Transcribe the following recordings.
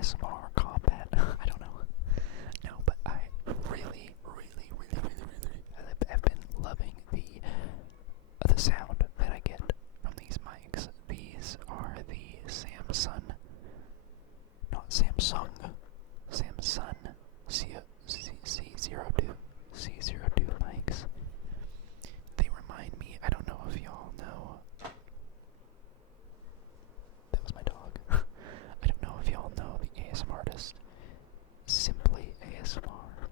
ASMR combat. I don't know. No, but I really have been loving the sound that I get from these mics. These are the Samsung C02 mics. They remind me, I don't know if y'all know, that was my dog. I don't know if y'all know the ASMR artist, Simply ASMR,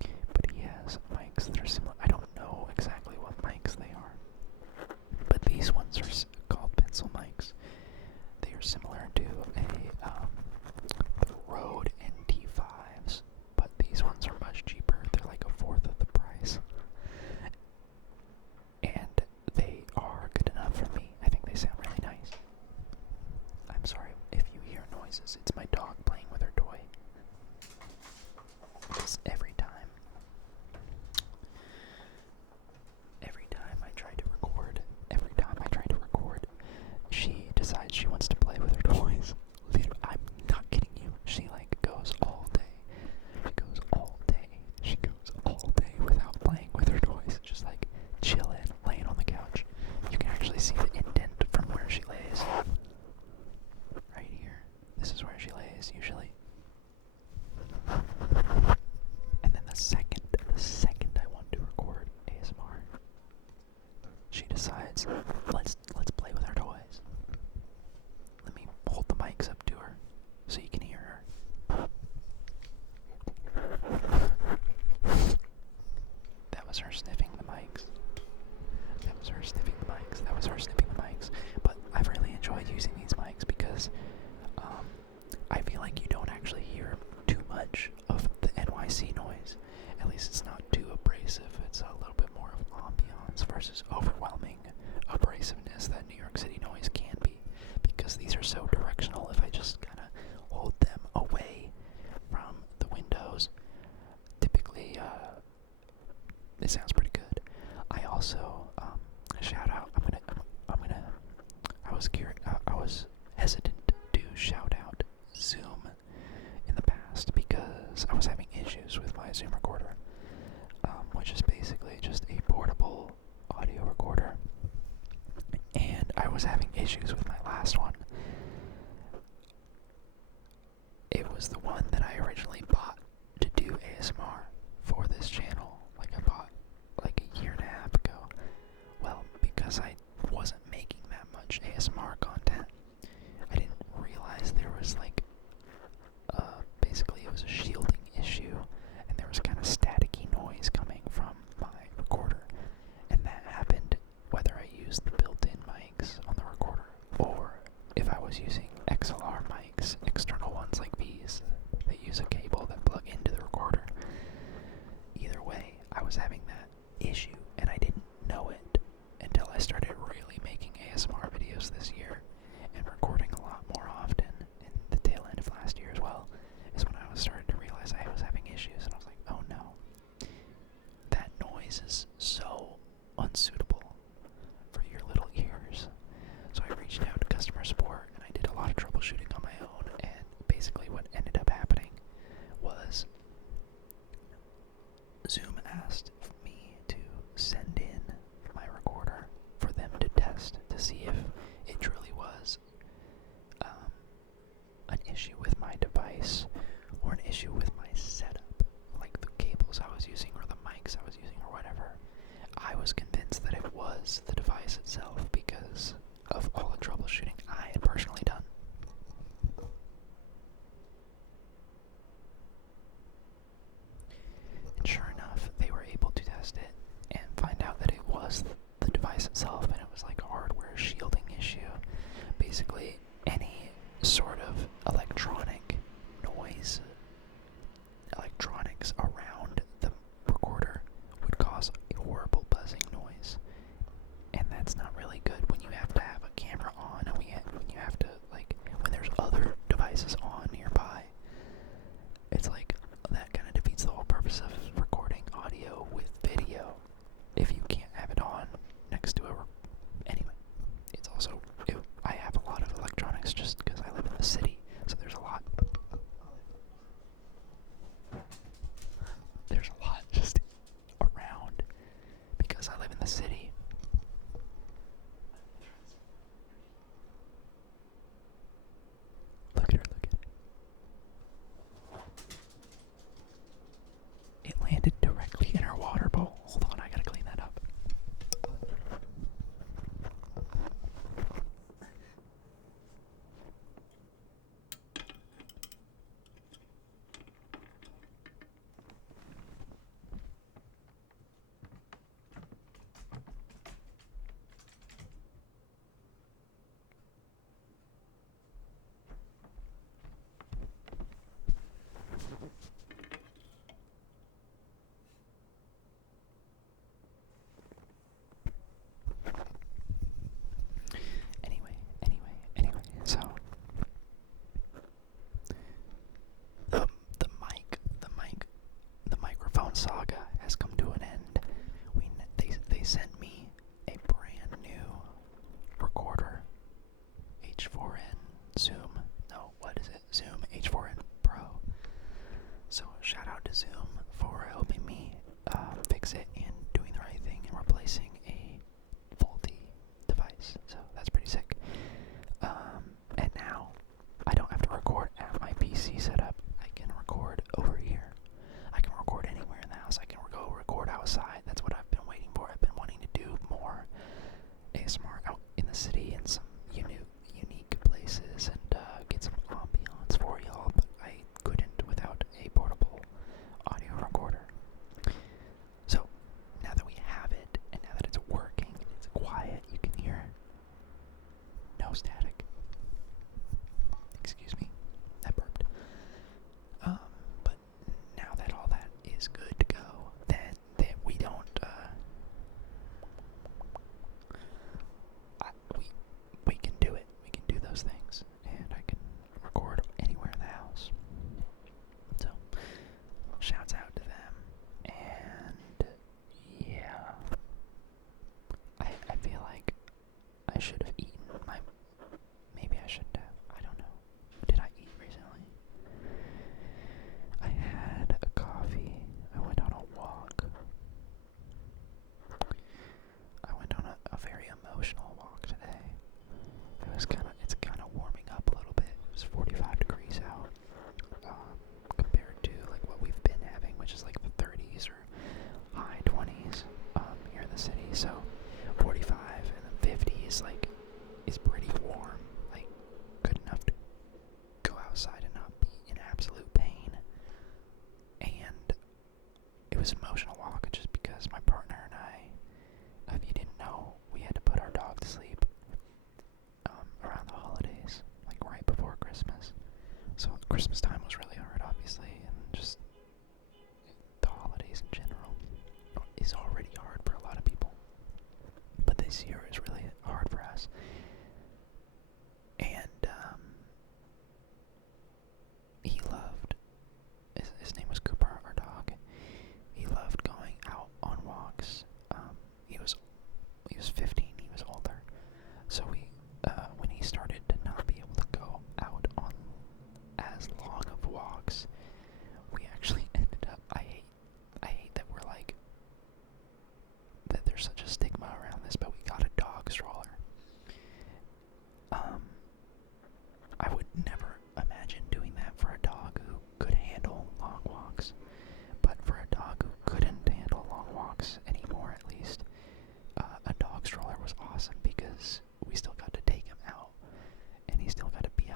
but he has mics that are similar. I don't know exactly what mics they are, but these ones are called pencil mics. They are similar to the Rode NT5s, but these ones are much cheaper. They're like a fourth of the price. And they are good enough for me. I think they sound really nice. I'm sorry if you hear noises. It's my dog playing with her toy. Because every time I try to record, she decides she wants to play with her toys. I'm not kidding you. She goes all day. She goes all day without playing with her toys. Just chilling, laying on the couch. You can actually see the indent from where she lays. Right here. This is where she lays usually. And then the second I want to record ASMR, she decides, let's play with our toys. Let me hold the mics up to her so you can hear her. That was her sniffing the mics. But I've really enjoyed using these mics because I feel like you don't actually hear too much of the NYC noise. At least it's not too abrasive. It's a little bit more of ambiance versus overwhelming abrasiveness that New York City noise can be, because these are so directional. If I just kind of hold them away from the windows, typically it sounds pretty good. I also shout out. I was hesitant to shout out Zoom in the past because I was having issues with my Zoom recorder, which is basically just a portable audio recorder, and I was having issues with my last one. It was the one that I originally bought to do ASMR for this channel. I bought a year and a half ago. Well, because I wasn't making that much ASMR content, I didn't realize there was basically it was a shielding issue, and there was kind of staticky noise coming from my recorder, and that happened whether I used the built-in mics on the recorder or if I was using XLR mics, external ones like these that use a cable that plug into the recorder. Either way, I was having that issue, and I didn't know it until I started really making ASMR videos this year and recording a lot more often in the tail end of last year as well, is when I was starting to realize I was having issues, and I was like, oh no, that noise is so unsuitable for your little ears. So I reached out to customer support, and I did a lot of troubleshooting on my own, and basically what ended up happening was Zoom asked me to send in my recorder for them to test to see if it truly was an issue with my device or an issue with my setup, like the cables I was using or the mics I was using or whatever. I was convinced that it was the device itself because of all the troubleshooting I had personally done.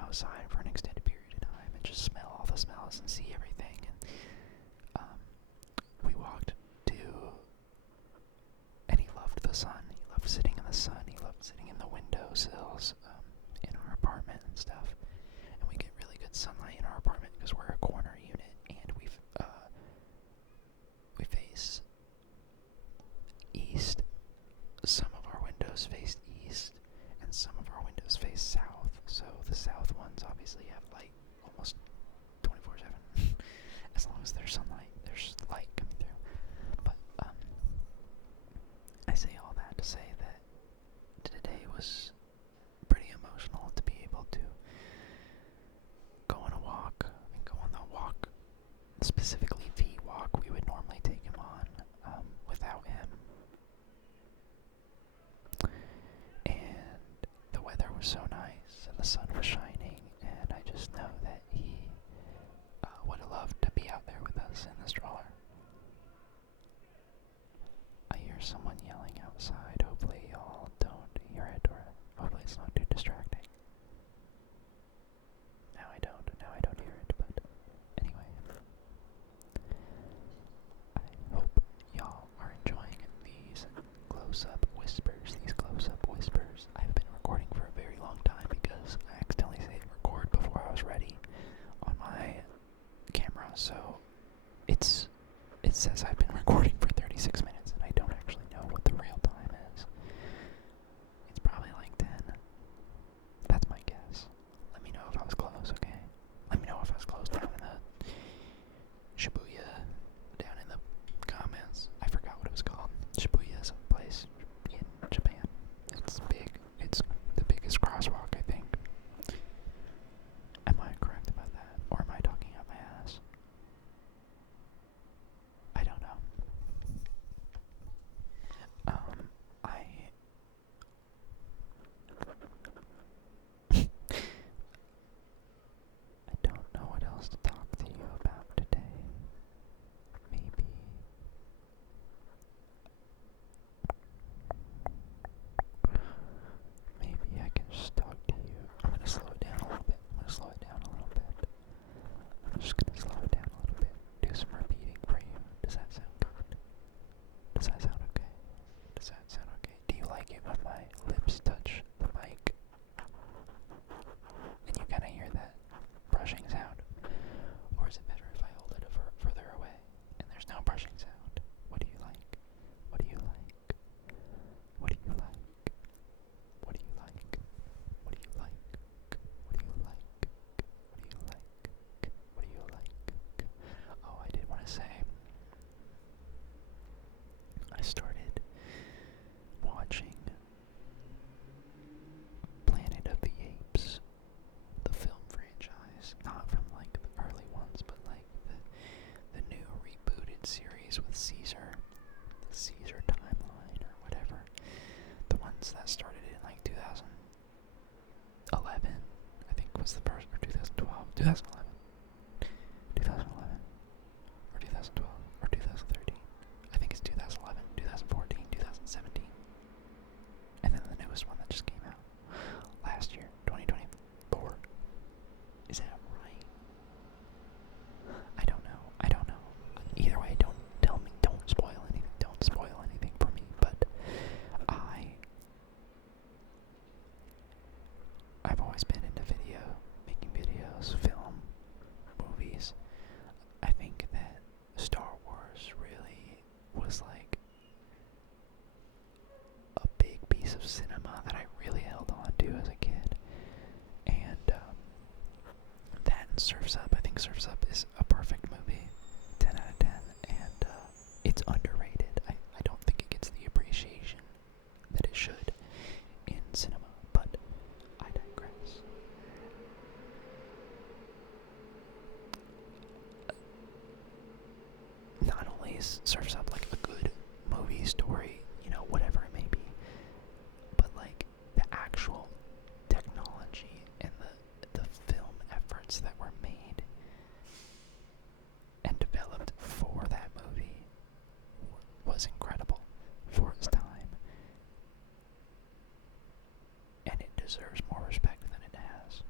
outside for an extended period of time and just smell all the smells and see everything. And we walked to, and he loved the sun. He loved sitting in the sun. He loved sitting in the windowsills in our apartment and stuff. And we get really good sunlight in our apartment because we're a corner unit, and we face east. Some of our windows face east, and some of our windows face south. So the south ones obviously have light almost 24/7. As long as there's sunlight, there's light coming through. But I say all that to say that today was pretty emotional to be able to go on a walk and go on the walk, specifically the walk we would normally take him on without him. And the weather was so nice and the sun was shining, and I just know that he would have loved to be out there with us in the stroller. I hear someone yelling outside. Hopefully y'all don't hear it, or hopefully it's not too distracting. Now I don't hear it, but anyway. I hope y'all are enjoying these close-up whispers. I've been recording for a very long time because I accidentally hit record before I was ready on my camera, so it says I've been recording for 36 minutes, and I don't actually know what the real time is. It's probably like 10. That's my guess. Let me know if I was close, okay? Let me know if I was close down in the Shibuya, down in the comments. I forgot what it was called. Shibuya is a place in Japan. It's big. It's the biggest crosswalk, I think. Am I correct about that? Or am I talking out my ass? I don't know. I don't know what else to talk to you about today. Maybe I can just talk to you. I'm gonna slow it down a little bit. I'm just gonna slow it down a little bit. Do some repeating for you. Does that sound good? Does that sound okay? Do you like it when my lips touch the mic? And you kinda hear that brushing sound? Or is it better if I hold it further away and there's no brushing sound? What do you like? What do you like? What do you like? What do you like? What do you like? What do you like? What do you like? What do you like? Oh, I did want to say, I started watching Planet of the Apes, the film franchise, not from like the early ones, but like the new rebooted series with Caesar, the Caesar timeline or whatever. The ones that started in like 2011, I think was the first, or 2012, 2011, or 2012, or 2013. I think it's 2011, 2014, 2017. And then the newest one that just came out last year, 2024. Is that right? I don't know. Either way, don't spoil anything for me, but I've always been into making videos, film, movies. I think that Star Wars really was like a big piece of cinema that I really held on to as a kid. And that and Surf's Up. I think Surf's Up is a perfect movie. 10 out of 10. And it's underrated. I don't think it gets the appreciation that it should in cinema. But I digress. Not only is Surf's Up like a good movie story, whatever it may be, but like the actual technology and the film efforts that were made and developed for that movie was incredible for its time, and it deserves more respect than it has.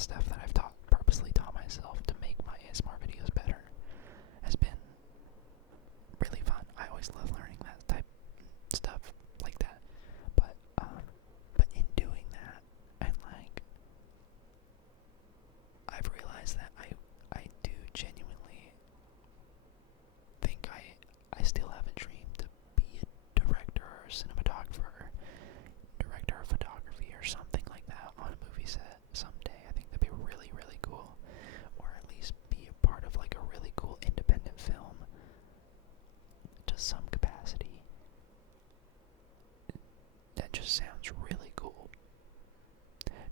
stuff that I've purposely taught myself to make my ASMR videos better has been really fun. I always love learning that type stuff like that. But in doing that, and like, I've realized that I do genuinely think I still have a dream to be a director or cinematographer, director of photography or something like that on a movie set someday. I think that'd be really, really cool. Or at least be a part of like a really cool independent film to some capacity. That just sounds really cool.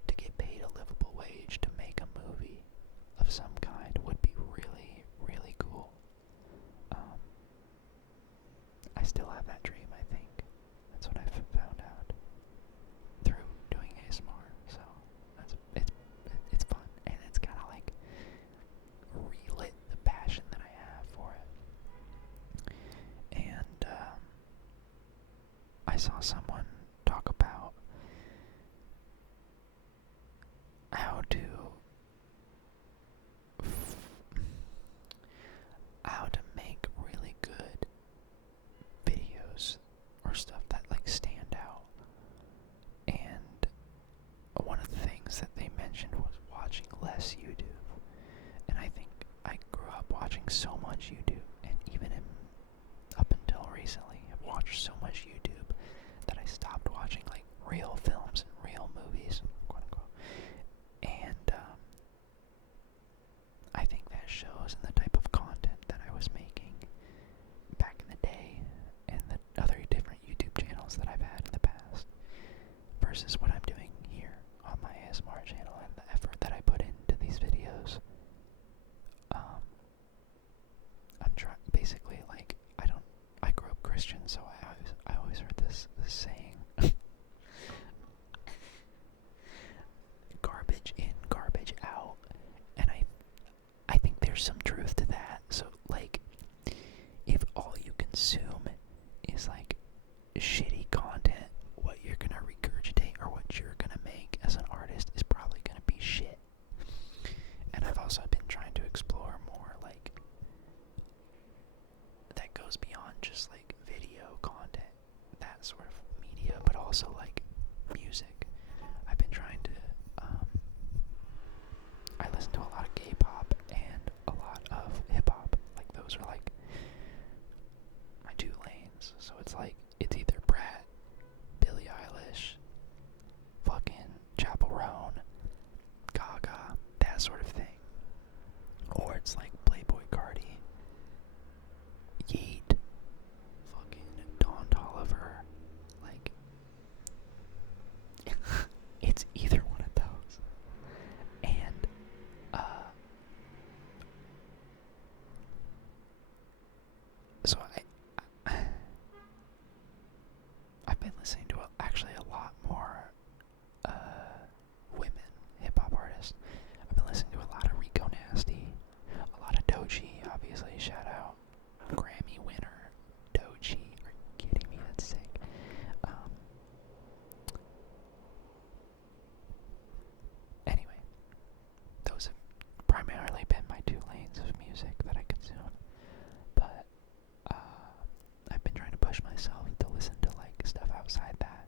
To get paid a livable wage to make a movie of some kind would be really, really cool. I still have that dream, I think. That's what I've found out through doing ASMR. So it's fun, and it's kind of like relit the passion that I have for it. And I saw someone talk about how to make really good videos or stuff that like stand out. And one of the things that they mentioned was watching less YouTube. And I think I grew up watching so much YouTube, and even up until recently, I've watched so much YouTube that I stopped watching like real films and real movies, quote unquote. And I think that shows in the type of content that I was making back in the day, and the other different YouTube channels that I've had in the past, versus what I'm doing here on my ASMR channel and the effort that I put into these videos. I'm trying, basically, like, I grew up Christian, so I always heard this saying, garbage in, garbage out, and I think there's some truth to that. So, like, if all you consume is, like, shitty content, what you're gonna regurgitate or what you're gonna make as an artist is probably gonna be shit. And I've also been trying to explore more, like, that goes beyond just, like, video content, that sort of media, but also, like, music. I've been trying to, I listen to a lot of K-pop and a lot of hip-hop. Like, those are, like, my two lanes. So it's like, it's either Brat, Billie Eilish, fucking Chapel Roan, Gaga, that sort of thing. Or it's like Playboy Cardi, Yeet, fucking Don Toliver. Like, it's either one of those. And, so I've been listening to actually a lot more women hip-hop artists. I've been listening to a lot of Rico Nasty, a lot of Doechii, obviously, shout out, Grammy winner, Doechii. Are you kidding me? That's sick. Anyway, those have primarily been my two lanes of music that I consume. But I've been trying to push myself to listen to like stuff outside that.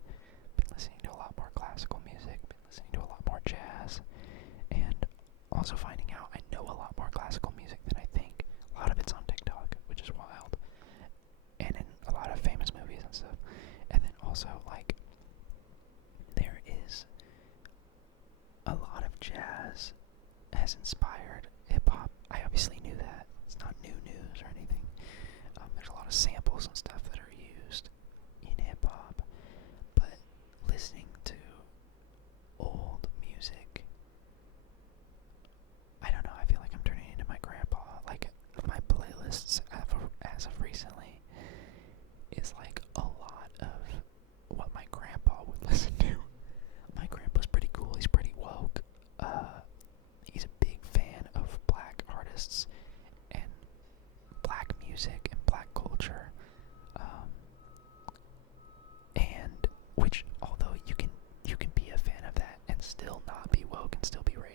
Been listening to a lot more classical music, been listening to a lot more jazz, and also finding out I know a lot more classical music than I think. A lot of it's on TikTok, which is wild, and in a lot of famous movies and stuff. And then also, like, there is a lot of jazz has inspired hip-hop. I obviously knew that. It's not new news or anything. There's a lot of samples and stuff that are used in hip-hop, but listening to old music, I don't know, I feel like I'm turning into my grandpa. Like, my playlists as of recently is like a lot of what my grandpa would listen to. My grandpa's pretty cool, he's pretty woke. He's a big fan of black artists and black music and black culture, and which, although you can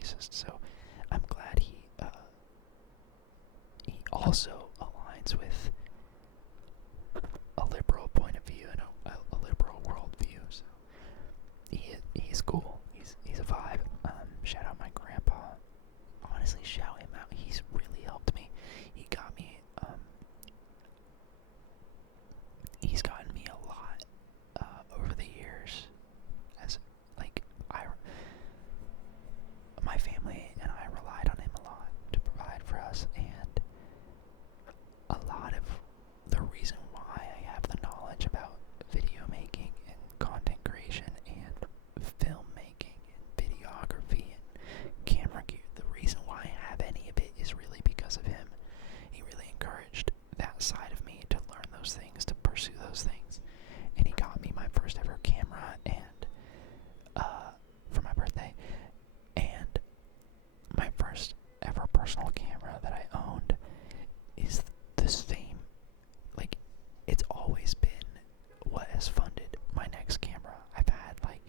racist. So I'm glad he also aligns with a liberal point of view and a liberal worldview. So he's cool. He's a vibe. Shout out my grandpa. Honestly, shout him out. He's really helped me. He got me. He's gotten me a lot over the years. As like my family and I relied on him a lot to provide for us, and a lot of the reason why I have the knowledge about video making and content creation and filmmaking and videography and camera gear, the reason why I have any of it is really because of him. He really encouraged that side of me to learn those things, to pursue those things, and he got me my first ever camera and for my birthday, and my first ever personal camera that I owned is the same. Like, it's always been what has funded my next camera. I've had like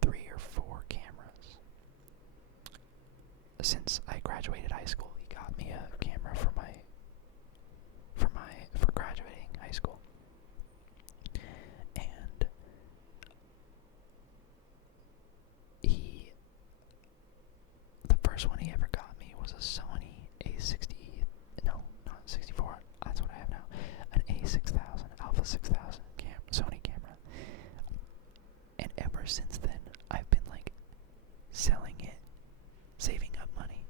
3 or 4 cameras since I graduated high school. He got me a camera for graduating high school, and the first one he ever got me was a Sony A60, no, not 64, that's what I have now, an A6000, Alpha 6000 Sony camera, and ever since then, I've been like selling it, saving up money,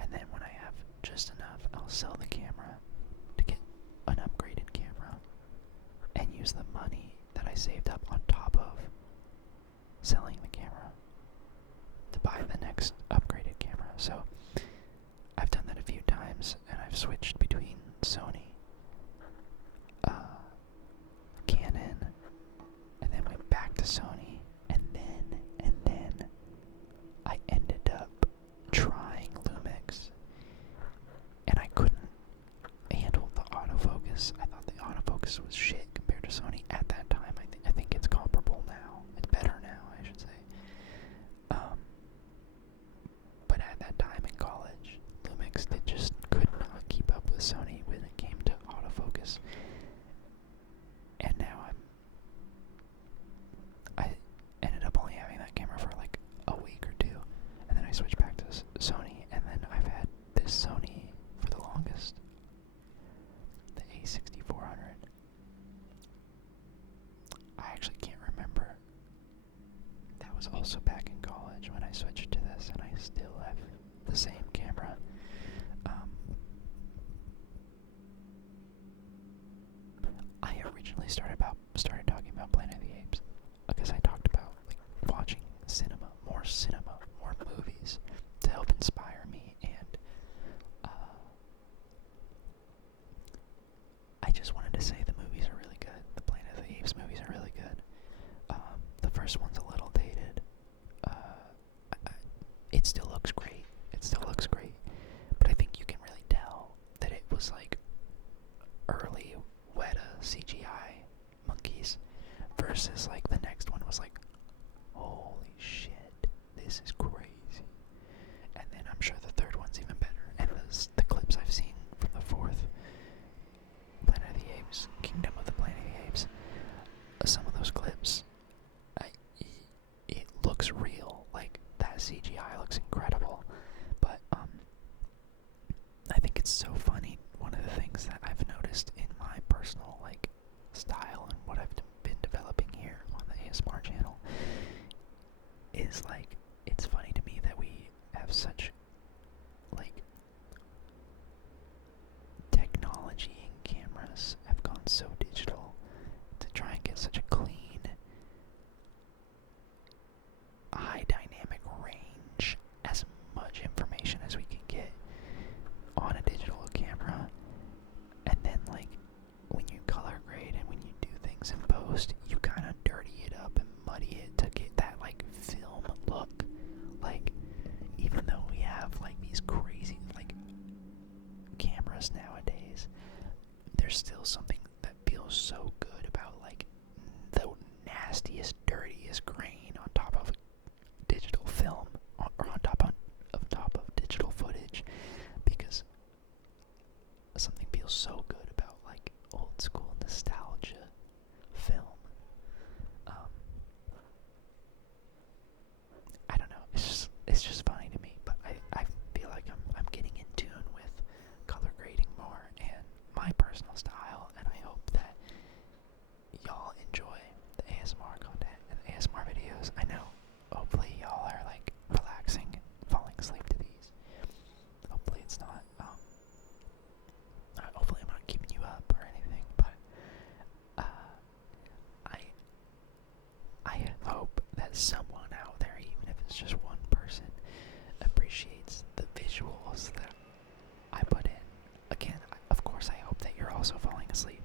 and then when I have just enough, I'll sell the camera to get an upgraded camera, and use the money that I saved up on top of selling the camera to buy the next upgraded camera. So I've done that a few times, and I've switched between Sony, Canon, and then went back to Sony, and then I ended up trying Lumix, and I couldn't handle the autofocus. I thought the autofocus was shit compared to Sony at that time. I think it's comparable now. It's better now, I should say. But at that time in college, Lumix, they just could not keep up with Sony when it came to autofocus. And now I ended up only having that camera for like a week or 2, and then I switched back to Sony, and then I've had this Sony for the longest, the A6400. I actually can't remember. That was also back in college when I switched to this, and I still have the same camera. I originally started talking about Planet of the Apes because I talked about like watching more movies to help inspire me, and I just wanted to say the movies are really good. The Planet of the Apes movies are really good. The first one's a little dated. It still looks great. But I think you can really tell that it was like early Weta CGI monkeys versus like the next one was like, holy shit, this is crazy. And then I'm sure the third one's even better. And the clips I've seen from the fourth Planet of the Apes, Kingdom of the Planet of the Apes, some of those clips, it looks real. Like, that CGI looks incredible. But I think it's so funny. One of the things that I've noticed in my personal like style and what I've been developing here on the ASMR channel is like, it's funny to me that we have such like technology and cameras have gone so digital to try and get such a clean, high dynamic range, as much information as we can get on a digital camera. And then like when you color grade and when you do things in post, you kind of dirty it up and muddy it to get that like film look. Like, even though we have like these crazy like cameras nowadays, there's still something that feels so good about like the nastiest, dirtiest grain on top of a digital film videos. I know. Hopefully y'all are like relaxing and falling asleep to these. Hopefully it's not. Hopefully I'm not keeping you up or anything. But I hope that someone out there, even if it's just one person, appreciates the visuals that I put in. Again, of course, I hope that you're also falling asleep.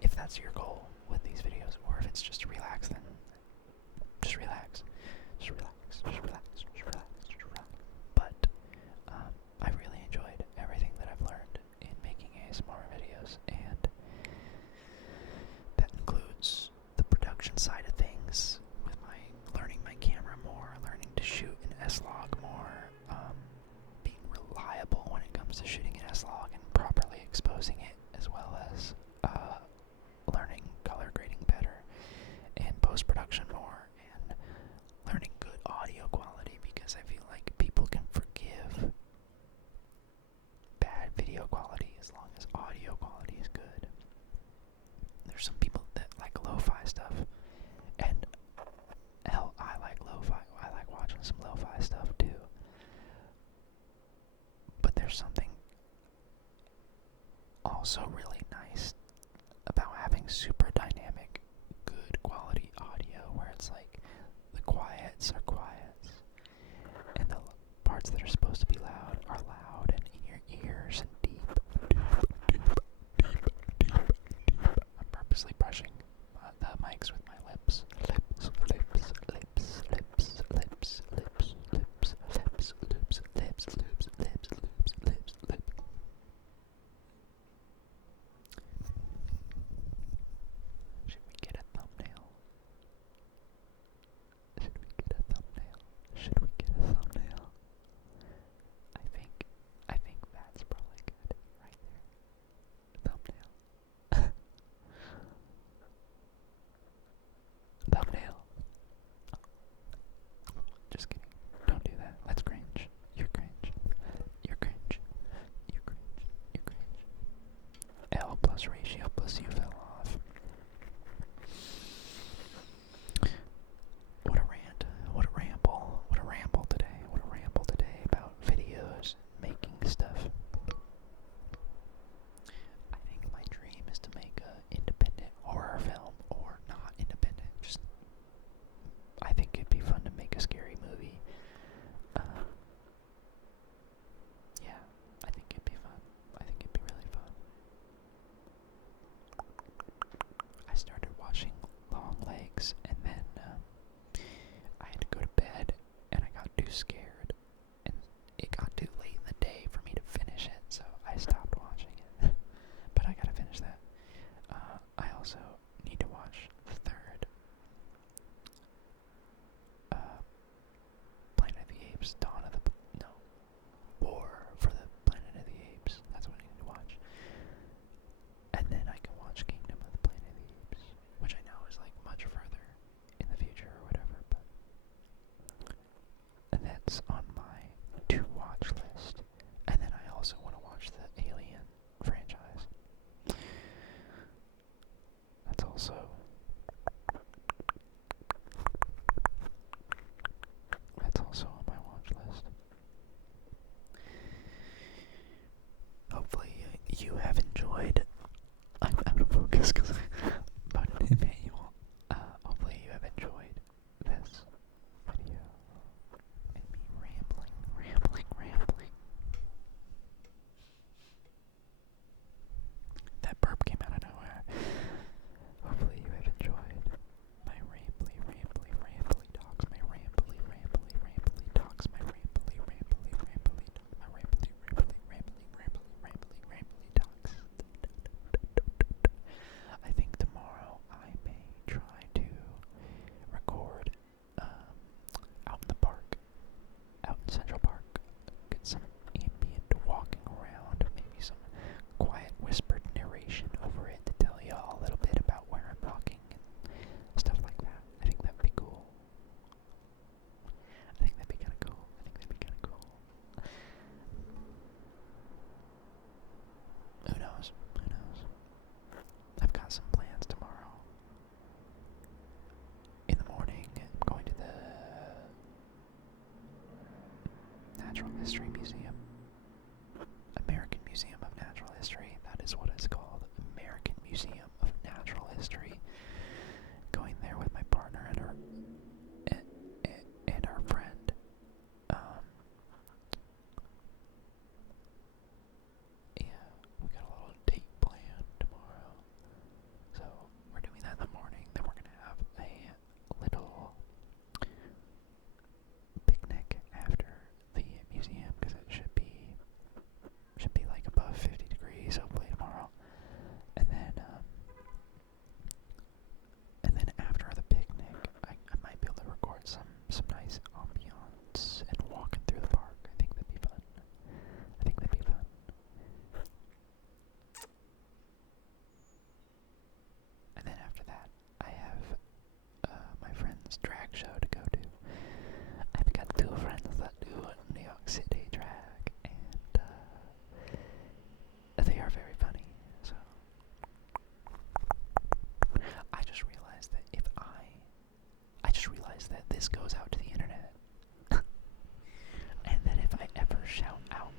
If that's your goal with these videos, or if it's just to relax, then just relax. Just relax. Just relax. Just relax. Just relax. But I really enjoyed everything that I've learned in making ASMR videos, and that includes the production side of things, with my learning my camera more, learning to shoot in S-Log more, being reliable when it comes to shooting in S-Log and properly exposing it, as well as learning color grading better and post-production more, and learning good audio quality, because I feel like people can forgive bad video quality as long as audio quality is good. There's some people that like lo-fi stuff, and hell, I like lo-fi. I like watching some lo-fi stuff too. But there's something also really nice about having super dynamic, good quality audio, where it's like the quiets are quiets, and the parts that are supposed to be loud are loud and in your ears and deep, deep, deep, deep, deep. I'm purposely brushing the mics with my lips. Lips, lips, lips, lips, lips, lips, lips, lips, lips, lips, lips, lips, lips, lips, lips. Should we get a thumbnail? Should we get a thumbnail? Should we get a thumbnail? I think that's probably good right there. Thumbnail. Thumbnail. Just kidding. Don't do that. That's cringe. You're cringe. You're cringe. You're cringe. You're cringe. L plus ratio plus U fell off. What a rant. What a ramble. What a ramble today. What a ramble today about videos, making stuff. I think my dream is to make a independent horror film, or not independent, just I think it'd be fun to make a scary movie. Yeah, I think it'd be fun. I think it'd be really fun. I started watching Long Legs, and then I had to go to bed, and I got too scared, and it got too late in the day for me to finish it, so I stopped watching it. But I gotta finish that. I also need to watch the third Planet of the Apes, War for the Planet of the Apes. That's what I need to watch. And then I can watch Kingdom of the Planet of the Apes, which I know is like much further in the future or whatever, but that's Natural History Museum. American Museum of Natural History, that is what it's called. American Museum of Natural History. Going there with my partner and our friend. Yeah, we got a little date planned tomorrow. So we're doing that in the morning. Then we're gonna have a little picnic after the museum because it should be like above 50 degrees hopefully tomorrow. And then after the picnic, I might be able to record some nice ambiance and walking through the park. I think that'd be fun. And then after that, I have my friend's drag show to go to. I've got two friends that do New York City drag, and they are very funny. So I just realized that this goes out to the internet, and that if I ever shout out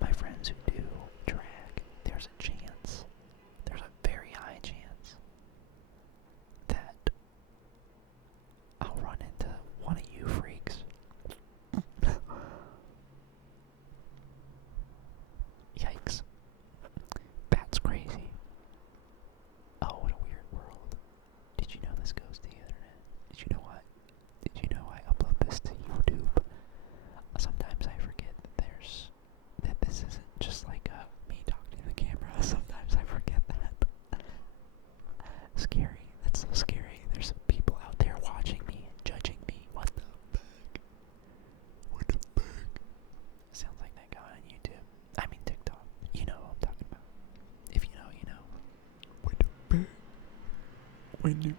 my friends who do drag, there's a very high chance that I'll run into one of you freaks. Yikes. That's crazy. Oh, what a weird world. Did you know this goes to the internet? Did you know I upload this to YouTube? Sometimes I forget that this isn't just like me talking to the camera. Sometimes I forget that. Scary. That's so scary. There's some people out there watching me and judging me. What the fuck? What the fuck? Sounds like that guy on YouTube. I mean TikTok. You know what I'm talking about. If you know, you know. What the fuck? When you